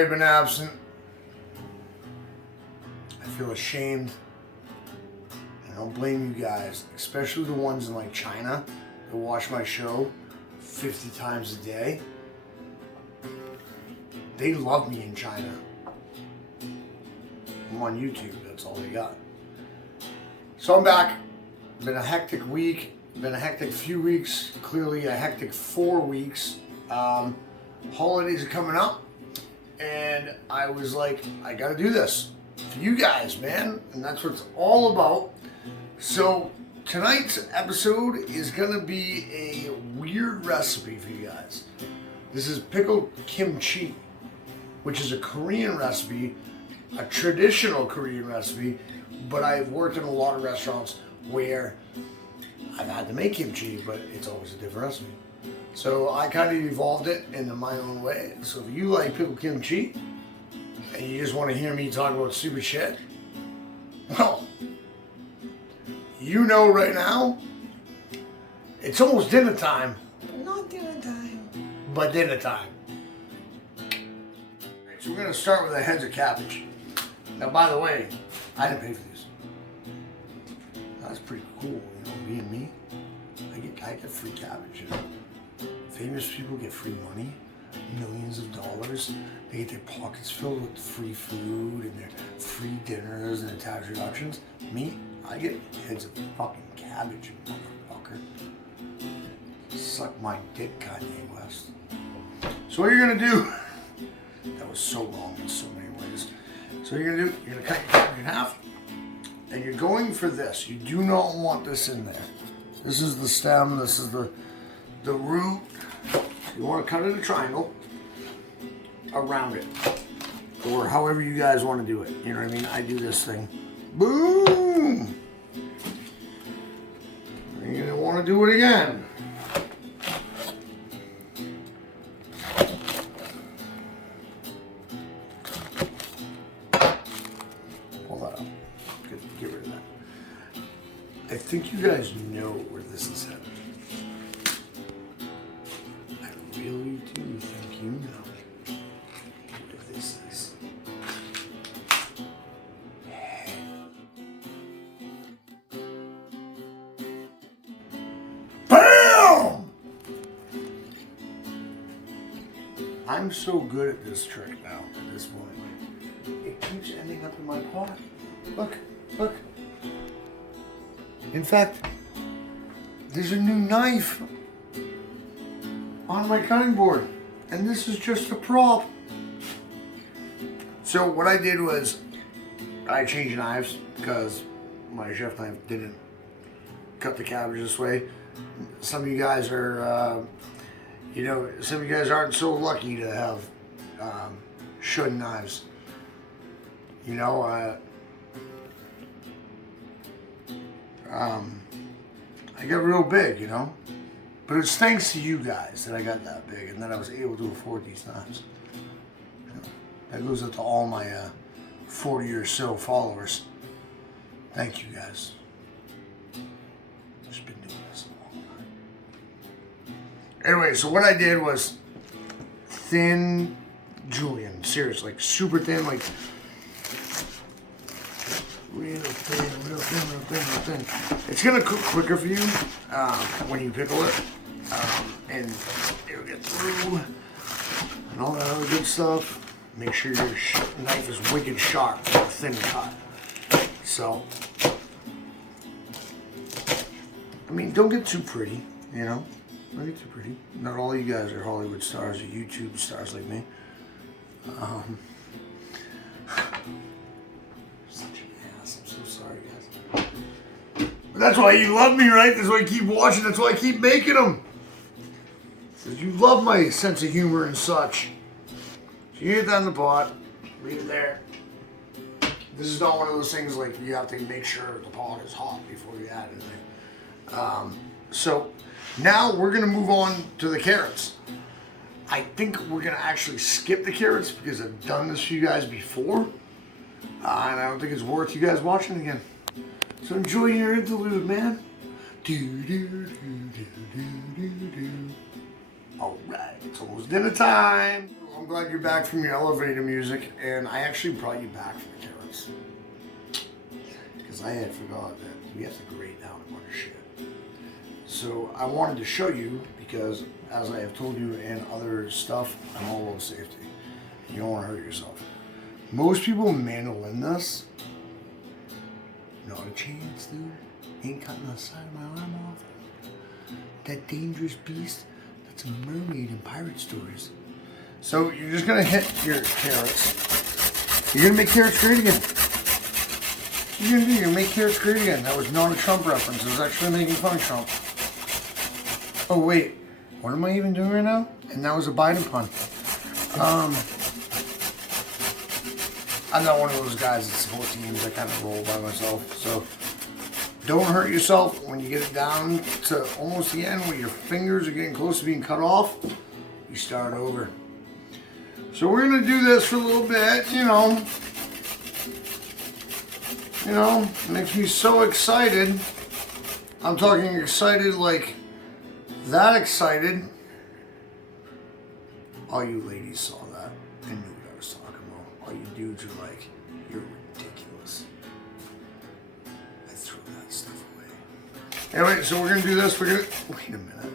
Sorry I've been absent. I feel ashamed. I don't blame you guys, especially the ones in like China that watch my show 50 times a day. They love me in China. I'm on YouTube, that's all they got. So I'm back. Been a hectic week, been a hectic few weeks, clearly a hectic 4 weeks. Holidays are coming up, and I was like, I gotta do this for you guys, man, and that's what it's all about. So tonight's episode is gonna be a weird recipe for you guys. This is pickled kimchi, which is a Korean recipe, a traditional Korean recipe, but I've worked in a lot of restaurants where I've had to make kimchi, but it's always a different recipe. So I kind of evolved it into my own way. So if you like pickled kimchi, and you just want to hear me talk about stupid shit, well, you know right now, it's almost dinner time. Not dinner time, but dinner time. So we're going to start with the heads of cabbage. Now, by the way, I didn't pay for these. That's pretty cool, you know, me and me. I get free cabbage, you know. Famous people get free money, millions of dollars. They get their pockets filled with free food and their free dinners and attached options. Me, I get heads of fucking cabbage, motherfucker. Suck my dick, Kanye West. So what you're gonna do, that was so wrong in so many ways. So what you're gonna do, you're gonna cut your cabbage in half, and you're going for this. You do not want this in there. This is the stem, this is the root. You want to cut it a triangle around it, or however you guys want to do it. You know what I mean? I do this thing. Boom! You're gonna want to do it again. Pull that up. Get rid of that. I think you guys know where this is headed. I really do think you know where this is. BAM! I'm so good at this trick now, at this point. It keeps ending up in my pot. Look, look. In fact, there's a new knife on my cutting board, and this is just a prop. So what I did was I changed knives because my chef knife didn't cut the cabbage this way. Some of you guys are, some of you guys aren't so lucky to have shun knives. You know, I got real big, you know. But it's thanks to you guys that I got that big and that I was able to afford these knives. That goes out to all my 40 or so followers. Thank you guys. Just been doing this a long time. Anyway, so what I did was thin julienne, seriously, like super thin, like real thin, real thin, real thin, real thin. It's gonna cook quicker for you when you pickle it. And it'll get through and all that other good stuff. Make sure your knife is wicked sharp for a thin cut. So, I mean, don't get too pretty, you know? Don't get too pretty. Not all you guys are Hollywood stars or YouTube stars like me. Such an ass. I'm so sorry, guys. But that's why you love me, right? That's why you keep watching. That's why I keep making them. Because you love my sense of humor and such. So you get that in the pot. Leave it there. This is not one of those things like you have to make sure the pot is hot before you add anything. So now we're going to move on to the carrots. I think we're going to actually skip the carrots because I've done this for you guys before. And I don't think it's worth you guys watching again. So enjoy your interlude, man. Alright, it's almost dinner time. I'm glad you're back from your elevator music, and I actually brought you back for the carrots. Because I had forgot that we have to grate down a bunch of shit. So I wanted to show you, because as I have told you in other stuff, I'm all about safety. You don't want to hurt yourself. Most people mandolin this. Not a chance, dude. Ain't cutting the side of my arm off. That dangerous beast, that's a mermaid in pirate stories. So you're just gonna hit your carrots. You're gonna make carrots great again. You're gonna make carrots great again. That was not a Trump reference. It was actually making fun of Trump. Oh wait, what am I even doing right now? And that was a Biden pun. I'm not one of those guys that support teams. I kind of roll by myself. So don't hurt yourself when you get it down to almost the end where your fingers are getting close to being cut off. You start over. So we're gonna do this for a little bit, you know. Makes me so excited. I'm talking excited like that excited. All you ladies saw that and knew what I was talking about. All you dudes are like, you're ridiculous. I threw that stuff away. Anyway, so we're gonna do this. We're gonna wait a minute.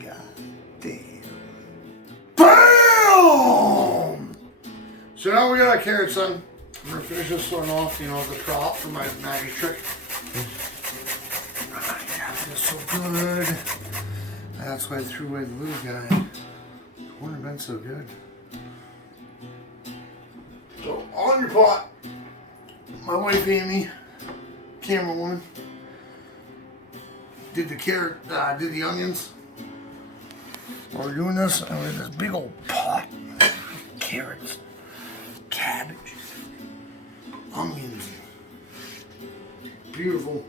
God damn. BAM! So now we got our carrots on. I'm gonna finish this one off, the prop for my magic trick. Yeah, it's so good. That's why I threw away the little guy. It wouldn't have been so good. So on your pot, my wife Amy, camera woman, did the onions. While we're doing this, I have this big old pot. Carrots, cabbage, onions, beautiful.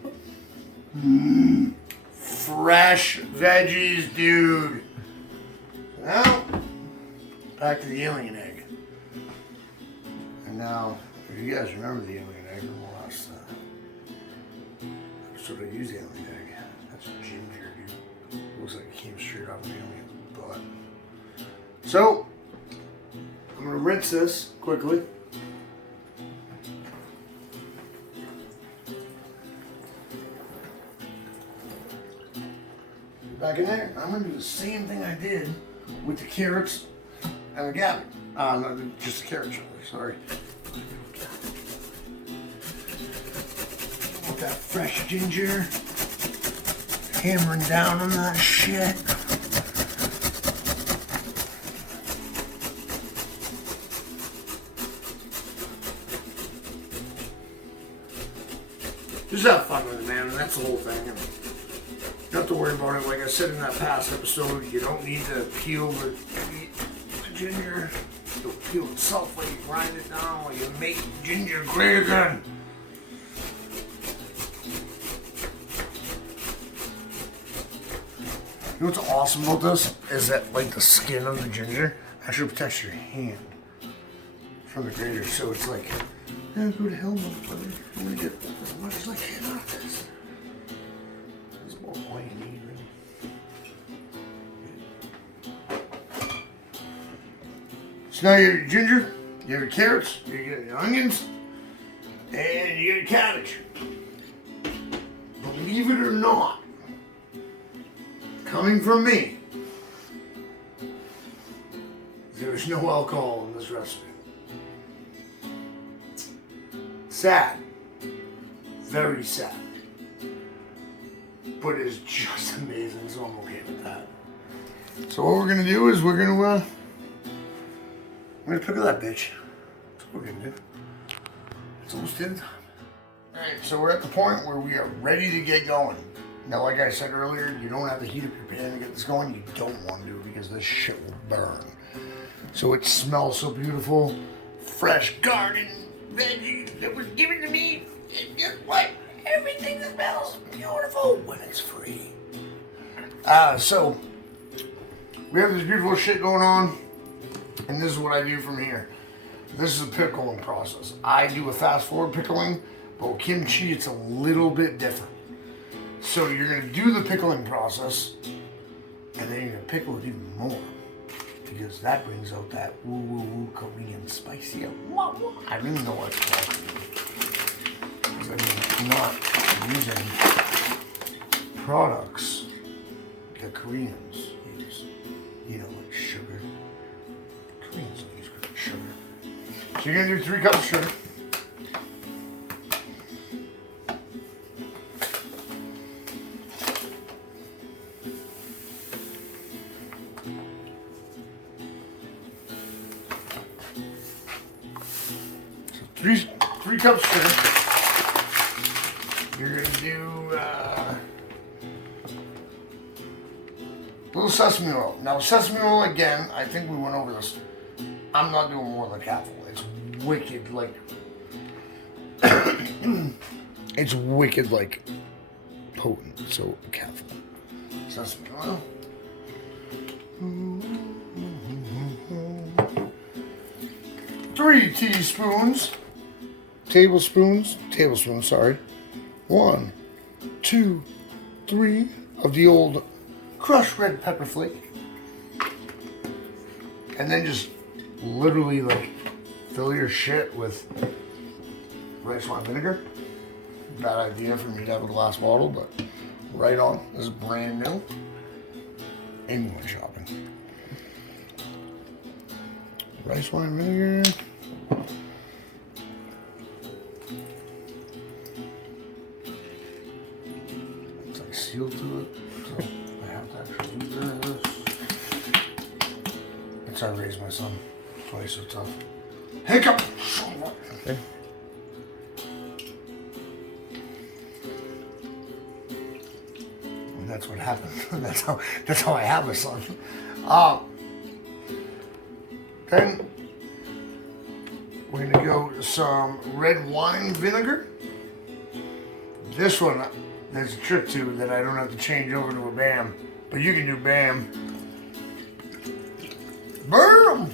Fresh veggies, dude. Now, back to the alien egg. And now, if you guys remember the alien egg from the last episode, I used the alien egg. That's ginger, dude. Looks like it came straight out of the alien butt. So, I'm gonna rinse this quickly. Back in there, I'm gonna do the same thing I did with the carrots and the cabbage. No, just the carrots, sorry. With that fresh ginger, hammering down on that shit. Just have fun with it, man, and that's the whole thing. You don't have to worry about it. Like I said in that past episode, you don't need to peel the ginger. It'll peel itself while you grind it down, while you make ginger great again. You know what's awesome about this? Is that like the skin of the ginger actually protects your hand from the grater. So it's like, go to hell, motherfucker. I'm gonna get as much as I can out of this. All you need, really. So now you have your ginger, you have your carrots, you get your onions, and you get your cabbage. Believe it or not, coming from me, there is no alcohol in this recipe. Sad. Very sad. But it's just amazing, so I'm okay with that. So what we're gonna do is we're gonna pickle that bitch. That's what we're gonna do. It's almost dinner time. Alright, so we're at the point where we are ready to get going. Now, like I said earlier, you don't have to heat up your pan to get this going. You don't want to because this shit will burn. So it smells so beautiful. Fresh garden veggie that was given to me. And guess what? Everything smells beautiful when it's free. So we have this beautiful shit going on, and this is what I do from here. This is a pickling process. I do a fast forward pickling, but with kimchi it's a little bit different. So you're gonna do the pickling process, and then you're gonna pickle it even more. because that brings out that woo Korean spicy. I don't even know what it's called. Because I'm not using products the Koreans use. You know, like sugar. Koreans don't use sugar. So you're gonna do 3 cups of sugar. Three cups of sugar. You're gonna do a little sesame oil. Now sesame oil again, I think we went over this. I'm not doing more than half. It's wicked, like it's wicked, like potent. So careful. Sesame oil. 3 tablespoons, sorry. 1, 2, 3 of the old crushed red pepper flake. And then just literally like fill your shit with rice wine vinegar. Bad idea for me to have a glass bottle, but right on. This is brand new. Anyone shopping. Rice wine vinegar. It's like sealed to it, so I have to actually do this. That's how I raised my son. That's why he's so tough. Hiccup! Okay. And that's what happened. that's how I have a son. Then we're gonna go some red wine vinegar. This one, there's a trick to that I don't have to change over to a BAM, but you can do BAM. BAM!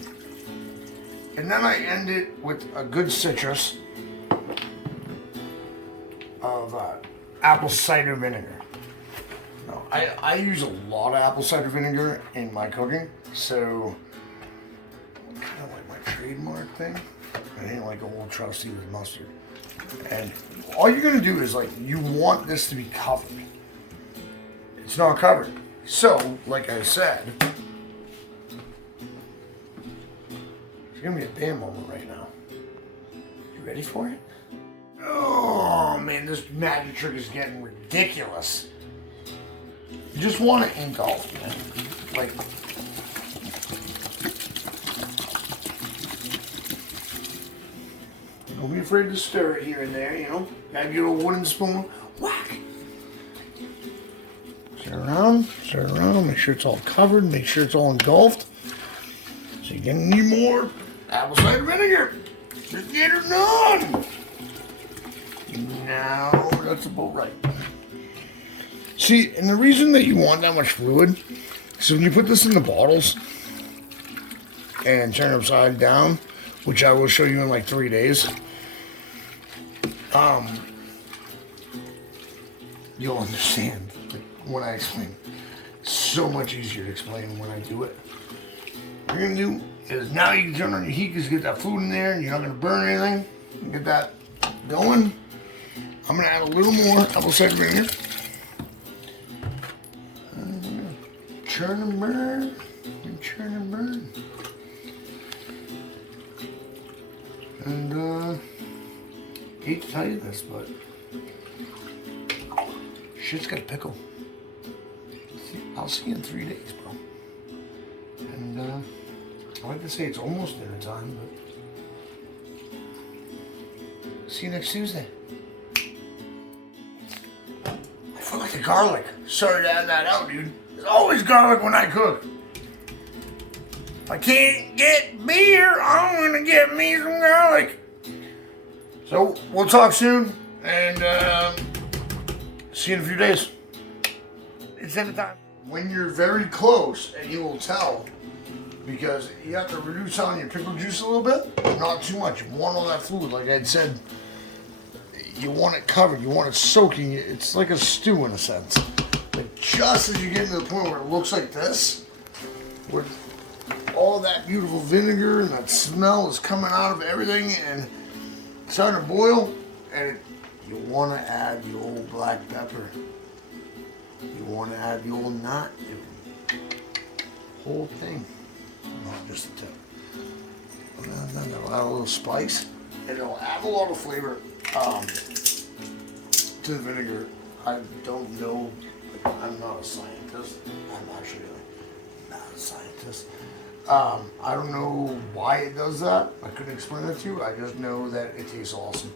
And then I end it with a good citrus of apple cider vinegar. Now, I use a lot of apple cider vinegar in my cooking, so kind of like my trademark thing. I ain't like a old trusty with mustard. And all you're gonna do is like, you want this to be covered. It's not covered. So, like I said, it's gonna be a BAM moment right now. You ready for it? Oh man, this magic trick is getting ridiculous. You just want to engulf, man. Like, don't be afraid to stir it here and there, you know. Gotta get a wooden spoon. Whack! Stir around, make sure it's all covered, make sure it's all engulfed. So you're gonna need more apple cider vinegar. Just get her done. Now that's about right. See, and the reason that you want that much fluid, so when you put this in the bottles and turn it upside down, which I will show you in like 3 days, you'll understand when I explain. It's so much easier to explain when I do it. What you're gonna do is now you can turn on your heat because you get that food in there and you're not gonna burn anything. You get that going. I'm gonna add a little more apple cider vinegar. Churn and burn, and churn and burn. And hate to tell you this, but shit's got a pickle. I'll see you in 3 days, bro. And I like to say it's almost dinner time, but see you next Tuesday. I forgot the garlic. Sorry to add that out, dude. There's always garlic when I cook. If I can't get beer, I'm gonna get me some garlic. So we'll talk soon, and see you in a few days. It's dinner time. When you're very close, and you will tell, because you have to reduce on your pickle juice a little bit, but not too much. You want all that fluid, like I said. You want it covered. You want it soaking. It's like a stew in a sense. But just as you get to the point where it looks like this, all that beautiful vinegar and that smell is coming out of everything and it's starting to boil. And you want to add the old black pepper. You want to add the old nut. Whole thing. Not just a tip. Then it'll add a little spice. And it'll add a lot of flavor to the vinegar. I don't know. I'm not a scientist. I'm actually not a scientist. I don't know why it does that. I couldn't explain it to you. I just know that it tastes awesome.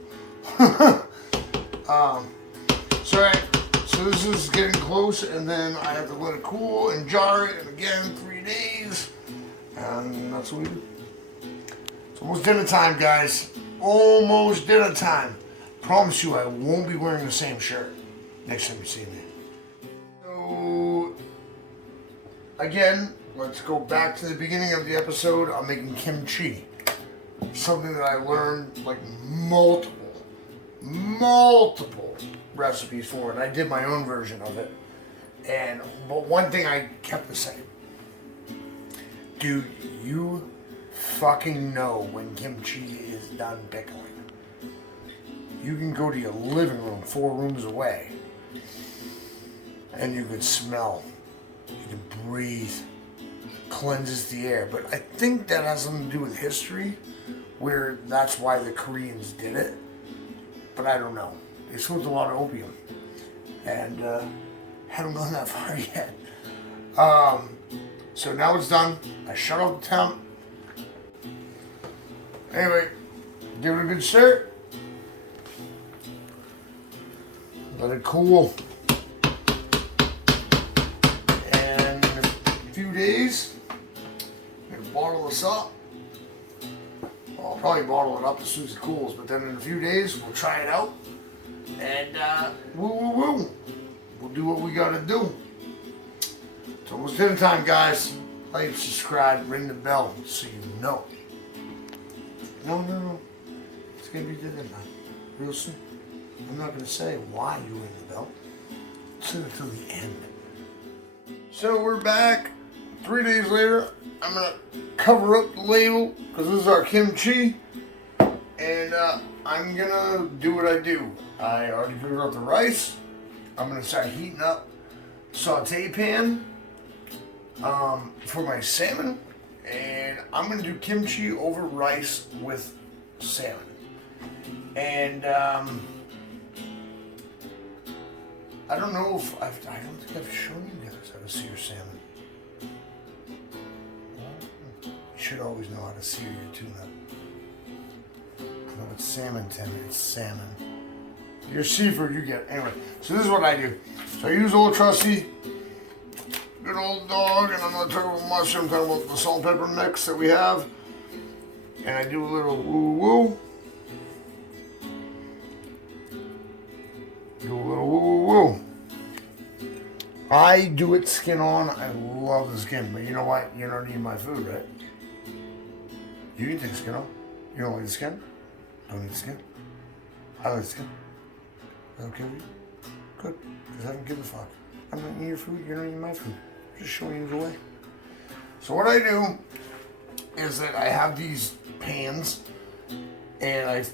So this is getting close, and then I have to let it cool and jar it, and again 3 days, and that's what we do. It's almost dinner time, guys. Almost dinner time. Promise you, I won't be wearing the same shirt next time you see me. So again, let's go back to the beginning of the episode. I'm making kimchi. Something that I learned like multiple recipes for, and I did my own version of it. But one thing I kept the same. Dude, you fucking know when kimchi is done pickling. You can go to your living room 4 rooms away and you can smell, you can breathe, cleanses the air. But I think that has something to do with history, where that's why the Koreans did it. But I don't know. They smoked a lot of opium, and haven't gone that far yet. So now it's done. I shut off the temp. Anyway, give it a good stir. Let it cool. And in a few days, I'm gonna bottle this up. Well, I'll probably bottle it up as soon as it cools, but then in a few days, we'll try it out. And we'll do what we gotta do. It's almost dinner time, guys. Like, subscribe, ring the bell so you know. No. It's gonna be dinner time real soon. I'm not gonna say why you ring the bell. Send it till the end. So we're back 3 days later. I'm gonna cover up the label because this is our kimchi, and I'm gonna do what I do. I already figured out the rice. I'm gonna start heating up saute pan for my salmon, and I'm gonna do kimchi over rice with salmon. And I don't know if I don't think I've shown you guys how to sear salmon. You should always know how to sear your tuna. No, it's salmon, Timmy. It's salmon. Your seafood, you get. Anyway, so this is what I do. So I use old trusty, good old dog, and I'm not talking about mushroom, I'm talking about the salt and pepper mix that we have. And I do a little woo-woo. Do a little woo-woo-woo. I do it skin on. I love the skin, but you know what? You don't eat my food, right? You can take the skin off. You don't like the skin? Don't eat the skin. I like the skin. Is that okay with you? Good, because I don't give a fuck. I'm not eating your food, you're not eating my food. I'm just showing you the way. So what I do is that I have these pans and I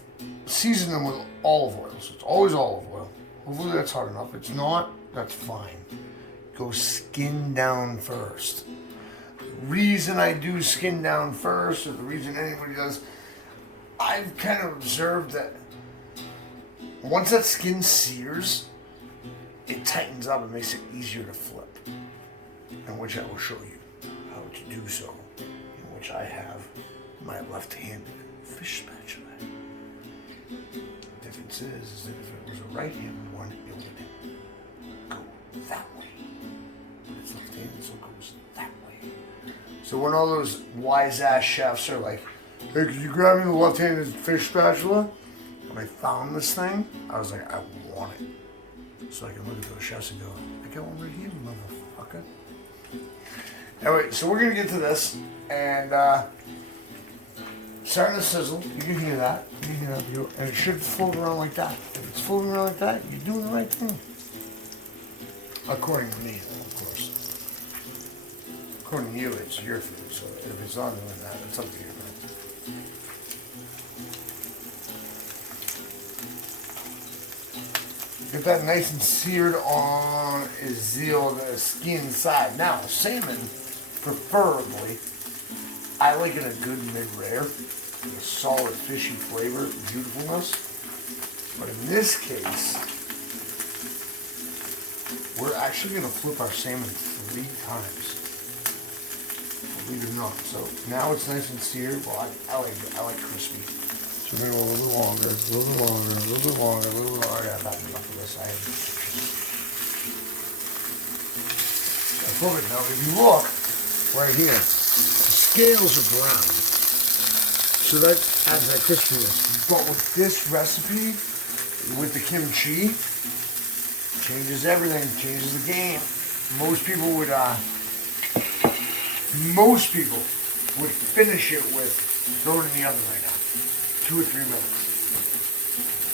season them with olive oil. So it's always olive oil. Hopefully that's hard enough. If it's not, that's fine. Go skin down first. The reason I do skin down first, or the reason anybody does, I've kind of observed that once that skin sears, it tightens up and makes it easier to flip. In which I will show you how to do so. In which I have my left-handed fish spatula. The difference is that if it was a right-handed one, it would go that way. But it's left-handed, so it goes that way. So when all those wise-ass chefs are like, hey, could you grab me the left-handed fish spatula? When I found this thing, I was like, I want it. So I can look at those chefs and go, I got one right here, motherfucker. Anyway, so we're gonna get to this, and starting to sizzle. You can hear that. You can hear that. And it should float around like that. If it's floating around like that, you're doing the right thing. According to me, of course. Of according to you, it's your food. So if it's not doing that, it's up to you, man. Get that nice and seared on the skin side. Now, salmon, preferably, I like it a good mid-rare, with a solid fishy flavor, beautifulness. But in this case, we're actually going to flip our salmon 3 times. Believe it or not. So now it's nice and seared. Well, I like crispy. So we're going to go a little longer, a little bit longer, a little bit longer, a little bit longer. I got about enough of this. I have flip it now. If you look right here, the scales are brown. So that adds that crispiness. But with this recipe, with the kimchi, changes everything, changes the game. Most people would finish it with throw it in the oven right now. 2 or 3 minutes.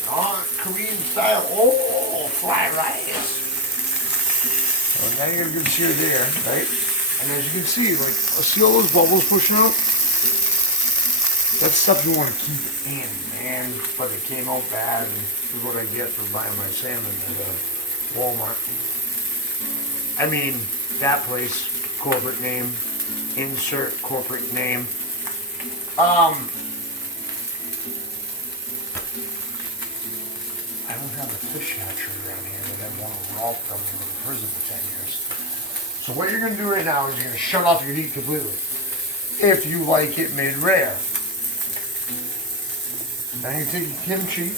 Not Korean style. Oh, fried rice. So now you got a good sear there, right? And as you can see, like, see all those bubbles pushing out? That's stuff you want to keep in, man. But it came out bad, and this is what I get for buying my salmon at Walmart. I mean, that place, corporate name, insert corporate name. I don't have a fish hatchery around here that I want to Ralph from to go to prison for 10 years. So what you're going to do right now is you're going to shut off your heat completely. If you like it mid-rare. Now you take your kimchi.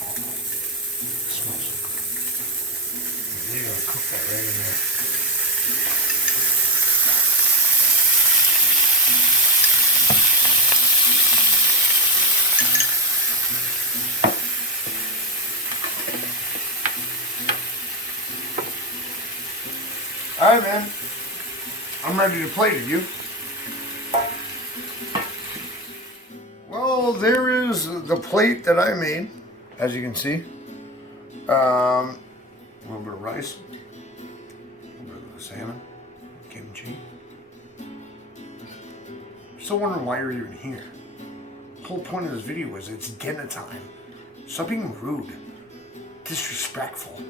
Oh, it smells so good. You're going to cook that right in there. Alright, man. I'm ready to plate it, you. Well, there is the plate that I made, as you can see. A little bit of rice, a little bit of salmon, kimchi. Still wondering why you're even here. The whole point of this video is it's dinner time. Stop being rude, disrespectful.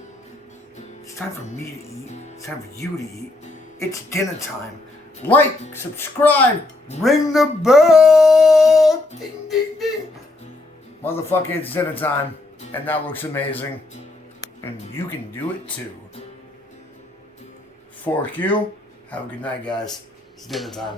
It's time for me to eat. It's time for you to eat. It's dinner time. Like, subscribe, ring the bell. Ding, ding, ding. Motherfucker, it's dinner time. And that looks amazing. And you can do it too. Fork you. Have a good night, guys. It's dinner time.